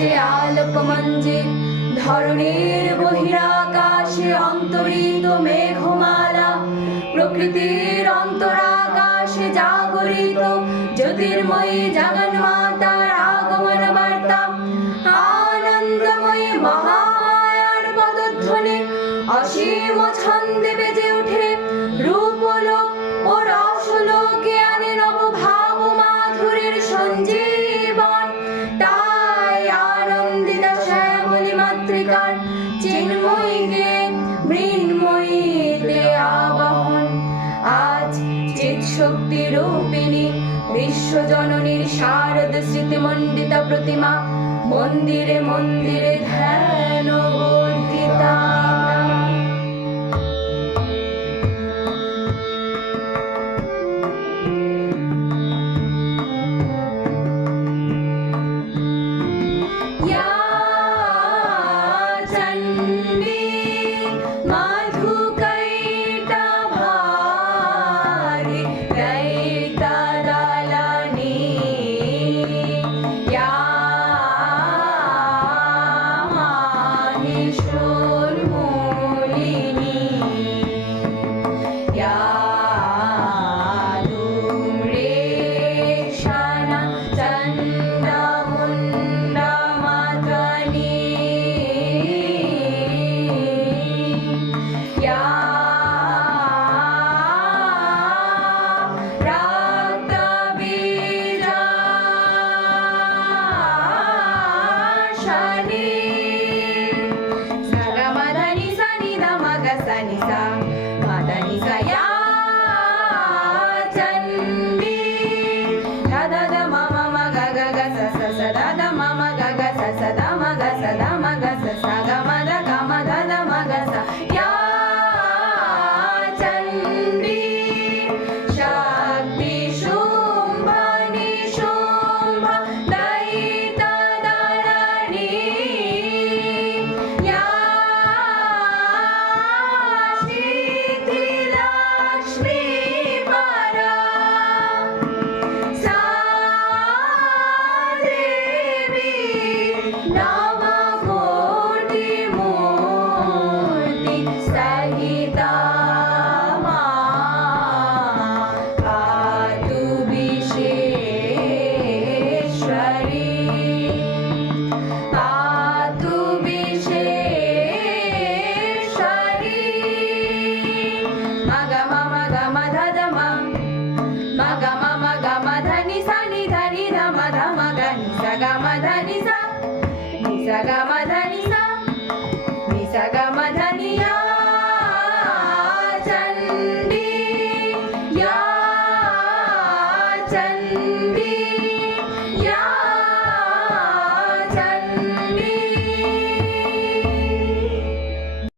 আছে আলোক মঞ্জিল ধরণীর বহিরাকাশে অন্তরিত মেঘমালা প্রকৃতির অন্তরাকাশে জাগরিত জ্যোতির্ময়ী জগন্মাতার আগমন বার্তা আনন্দময়ী মহামায়ার পদধ্বনি অসীম ছন্দে বেজে ওঠে রূপলোক ও রসলোকে আনে নবভাব মাধুরীর সঞ্জীবন তাই আনন্দিতা শ্যামলী মাতৃকার চিন্ময়ীকে মৃন্ময়ীতে আবাহন আজ চিৎশক্তি রূপিণী বিশ্বজননীর শারদ স্মৃতিমণ্ডিতা প্রতিমা মন্দিরে মন্দিরে ধ্যান বর্ধিতা। चंडी